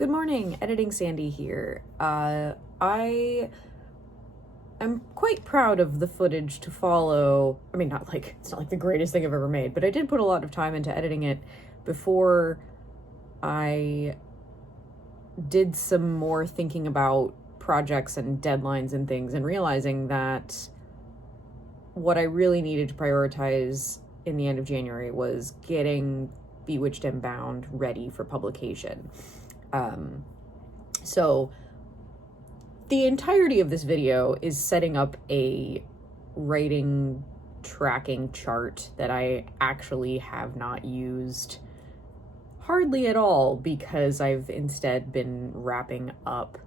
Good morning, Editing Sandy here. I am quite proud of the footage to follow. I mean, it's not like the greatest thing I've ever made, but I did put a lot of time into editing it before I did some more thinking about projects and deadlines and things, and realizing that what I really needed to prioritize in the end of January was getting Bewitched and Bound ready for publication. So the entirety of this video is setting up a writing tracking chart that I actually have not used hardly at all, because I've instead been wrapping up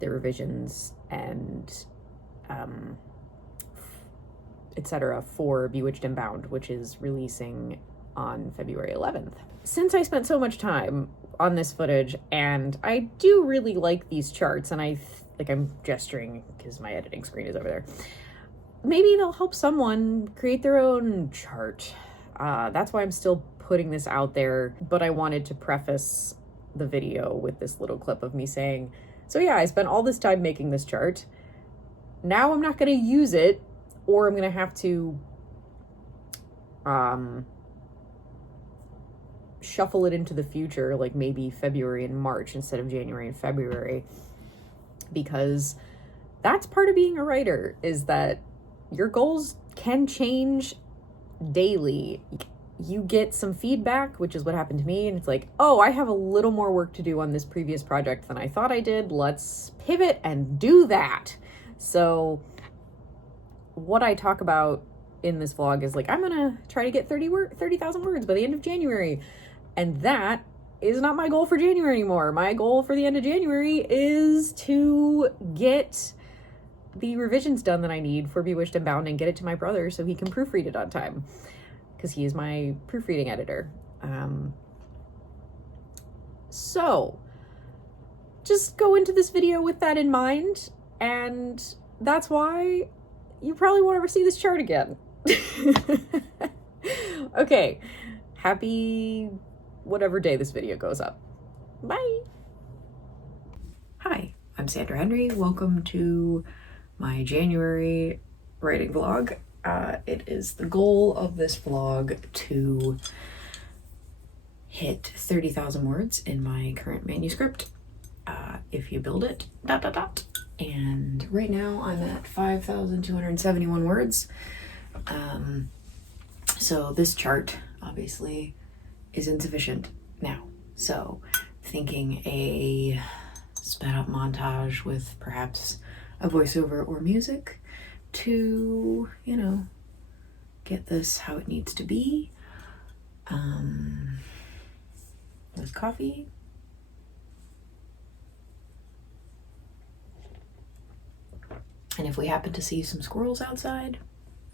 the revisions and etc. for Bewitched and Bound, which is releasing on February 11th. Since I spent so much time on this footage, and I do really like these charts, and I'm gesturing because my editing screen is over there, maybe they'll help someone create their own chart. That's why I'm still putting this out there, but I wanted to preface the video with this little clip of me saying, so yeah, I spent all this time making this chart. Now I'm not going to use it, or I'm going to have to shuffle it into the future, like maybe February and March instead of January and February, because that's part of being a writer, is that your goals can change daily. You get some feedback, which is what happened to me, and it's like, oh, I have a little more work to do on this previous project than I thought I did. Let's pivot and do that. So what I talk about in this vlog is like, I'm gonna try to get 30,000 words by the end of January. And that is not my goal for January anymore. My goal for the end of January is to get the revisions done that I need for Bewitched and Bound and get it to my brother so he can proofread it on time, because he is my proofreading editor. So just go into this video with that in mind, and that's why you probably won't ever see this chart again. Okay, happy whatever day this video goes up. Bye. Hi, I'm Sandra Henry. Welcome to my January writing vlog. It is the goal of this vlog to hit 30,000 words in my current manuscript. If you build it, ... And right now I'm at 5,271 words. So this chart obviously is insufficient now. So thinking a sped up montage with perhaps a voiceover or music to, get this how it needs to be. With coffee. And if we happen to see some squirrels outside,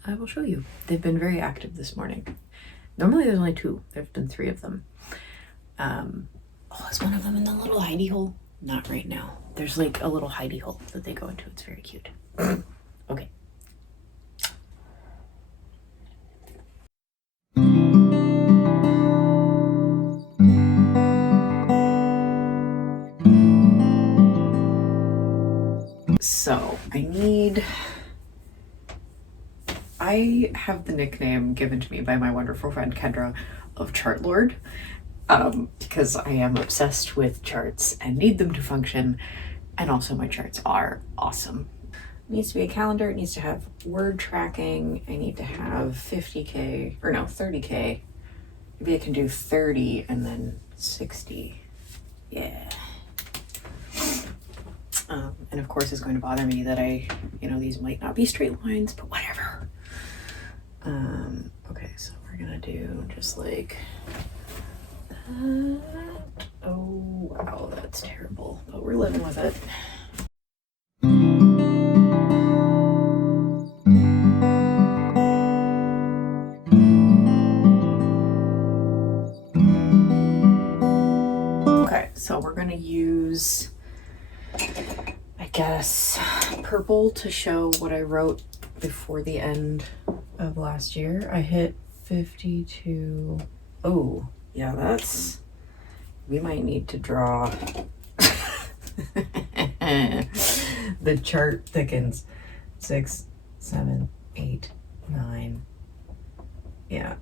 I will show you. They've been very active this morning. Normally there's only two. There's been three of them. Is one of them in the little hidey hole? Not right now. There's like a little hidey hole that they go into. It's very cute. Okay. So I have the nickname given to me by my wonderful friend Kendra of Chart Lord, because I am obsessed with charts and need them to function, and also my charts are awesome. It needs to be a calendar, it needs to have word tracking, I need to have 50K, or no, 30K. Maybe I can do 30 and then 60. Yeah. And of course it's going to bother me that these might not be straight lines, but whatever. Okay, so we're gonna do just like that. Oh, wow, that's terrible, but we're living with it. Okay, so we're gonna use, I guess, purple to show what I wrote before the end of last year. I hit 52. Oh, yeah, that's we might need to draw. The chart thickens. 6, 7, 8, 9. Yeah.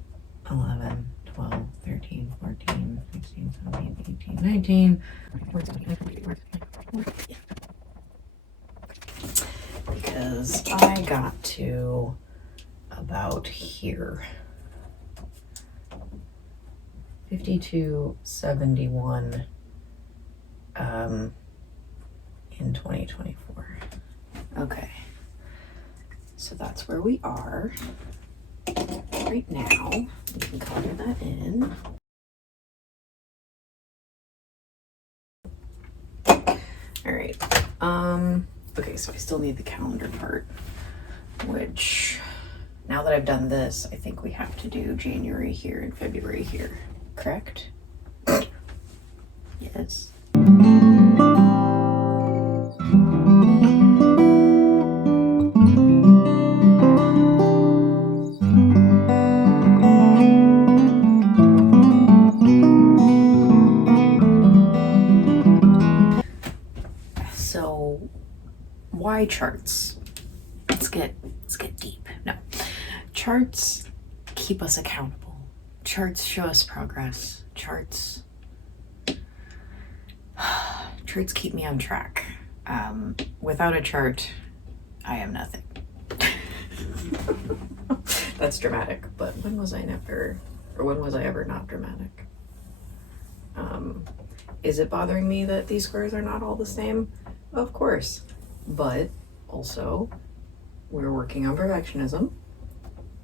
11, 12, 13, 14, 16, 17, 18, 19. Because I got to about here. 5271 in 2024. Okay. So that's where we are right now. We can color that in. All right. Okay, so I still need the calendar part, which now that I've done this, I think we have to do January here and February here, correct? Yes. So why charts? Let's get deep. No. Charts keep us accountable. Charts show us progress. Charts keep me on track. Without a chart, I am nothing. That's dramatic, but when was I ever not dramatic? Is it bothering me that these squares are not all the same? Of course, but also we're working on perfectionism,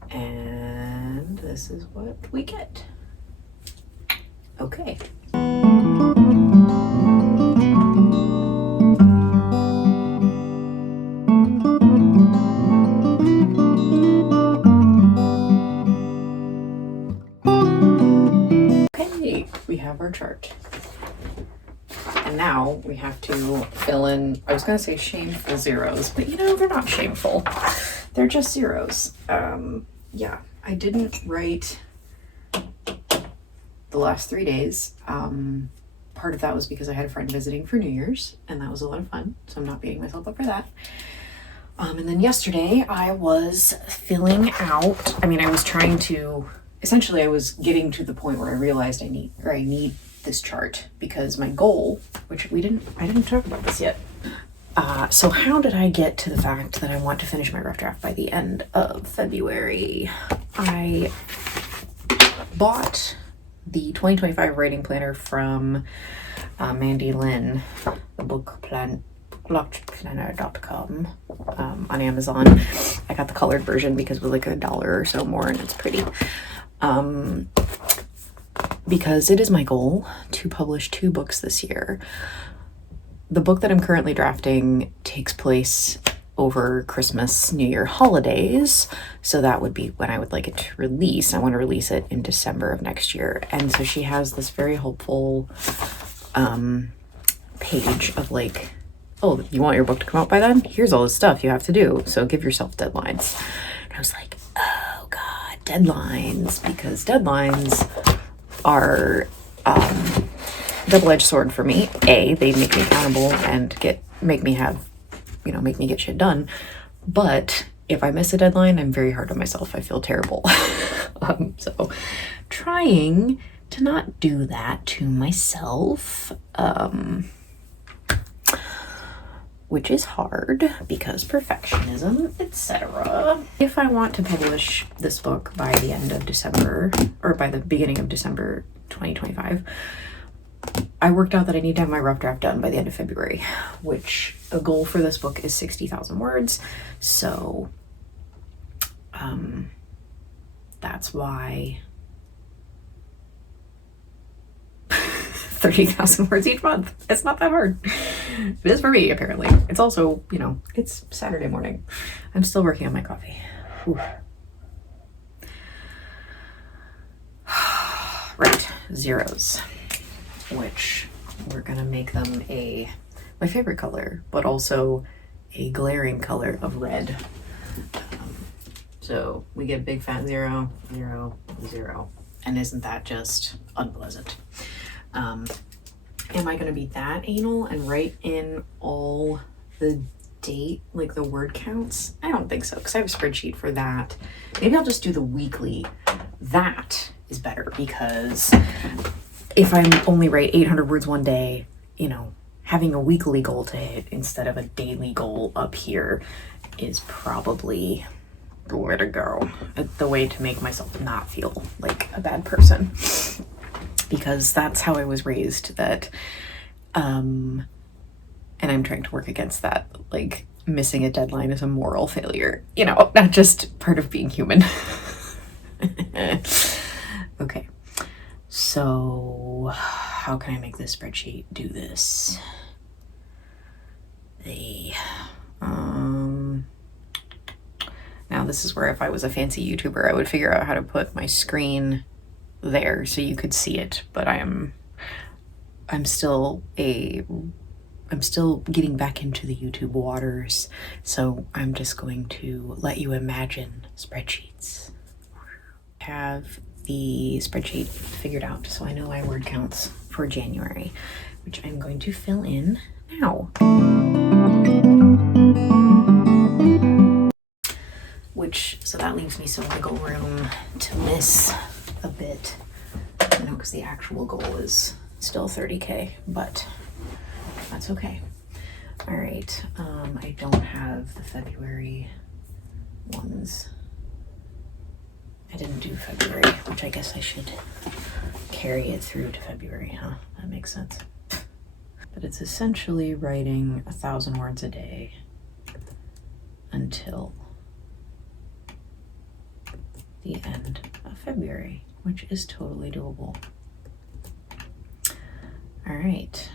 and this is what we get. Okay. Okay, we have our chart. And now we have to fill in, I was going to say shameful zeros, but you know, they're not shameful. They're just zeros. Yeah, I didn't write the last 3 days. Part of that was because I had a friend visiting for New Year's, and that was a lot of fun, so I'm not beating myself up for that. And then yesterday I was filling out, I was trying to, essentially I was getting to the point where I realized I need this chart, because my goal, which I didn't talk about this yet. So how did I get to the fact that I want to finish my rough draft by the end of February? I bought the 2025 writing planner from Mandy Lynn, the bookplanner.com, on Amazon. I got the colored version because it was like $1 or so more, and it's pretty. Because it is my goal to publish 2 books this year. The book that I'm currently drafting takes place over Christmas, New Year holidays. So that would be when I would like it to release. I want to release it in December of next year. And so she has this very helpful page of like, oh, you want your book to come out by then? Here's all the stuff you have to do. So give yourself deadlines. And I was like, oh God, deadlines. Because deadlines are double-edged sword for me. A, they make me accountable and make me get shit done. But if I miss a deadline, I'm very hard on myself. I feel terrible. So trying to not do that to myself, which is hard because perfectionism, etc. If I want to publish this book by the end of December, or by the beginning of December 2025, I worked out that I need to have my rough draft done by the end of February, which the goal for this book is 60,000 words. So that's why 30,000 words each month. It's not that hard. It is for me, apparently. It's also, it's Saturday morning. I'm still working on my coffee. Whew. Right, zeros, which we're gonna make them my favorite color, but also a glaring color of red. So we get big fat 0, 0, 0. And isn't that just unpleasant? am I going to be that anal and write in all the date, like the word counts? I don't think so, because I have a spreadsheet for that. Maybe I'll just do the weekly. That is better, because if I only write 800 words one day, you know, having a weekly goal to hit instead of a daily goal up here is probably the way to go. The way to make myself not feel like a bad person. Because that's how I was raised, that and I'm trying to work against that. Like, missing a deadline is a moral failure, you know, not just part of being human. Okay, so how can I make this spreadsheet do this? Now this is where, if I was a fancy YouTuber, I would figure out how to put my screen there so you could see it, but I'm still getting back into the YouTube waters, so I'm just going to let you imagine spreadsheets. I have the spreadsheet figured out, so I know my word counts for January, which I'm going to fill in now. So that leaves me some wiggle room to miss a bit, you know, because the actual goal is still 30K, but that's okay. All right, I don't have the February ones. I didn't do February, which I guess I should carry it through to February, huh? That makes sense. But it's essentially writing 1,000 words a day until the end of February, which is totally doable. All right,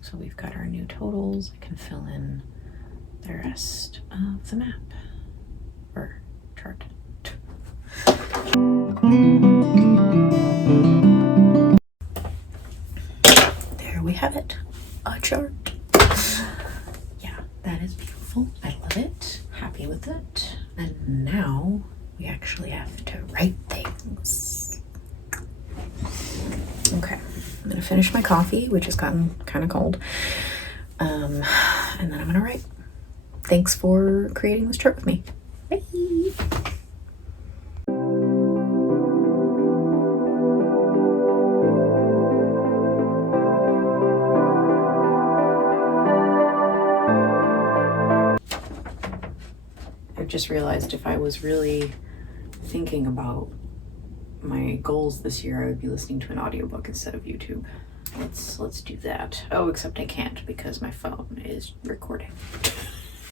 so we've got our new totals. I can fill in the rest of the map or chart. There we have it, a chart. Yeah, that is beautiful. I love it. Happy with it. And now we actually have to write things. Okay, I'm gonna finish my coffee, which has gotten kind of cold. And then I'm gonna write. Thanks for creating this chart with me. Bye. I've just realized if I was really thinking about my goals this year, I would be listening to an audiobook instead of YouTube. Let's do that. Oh, except I can't because my phone is recording.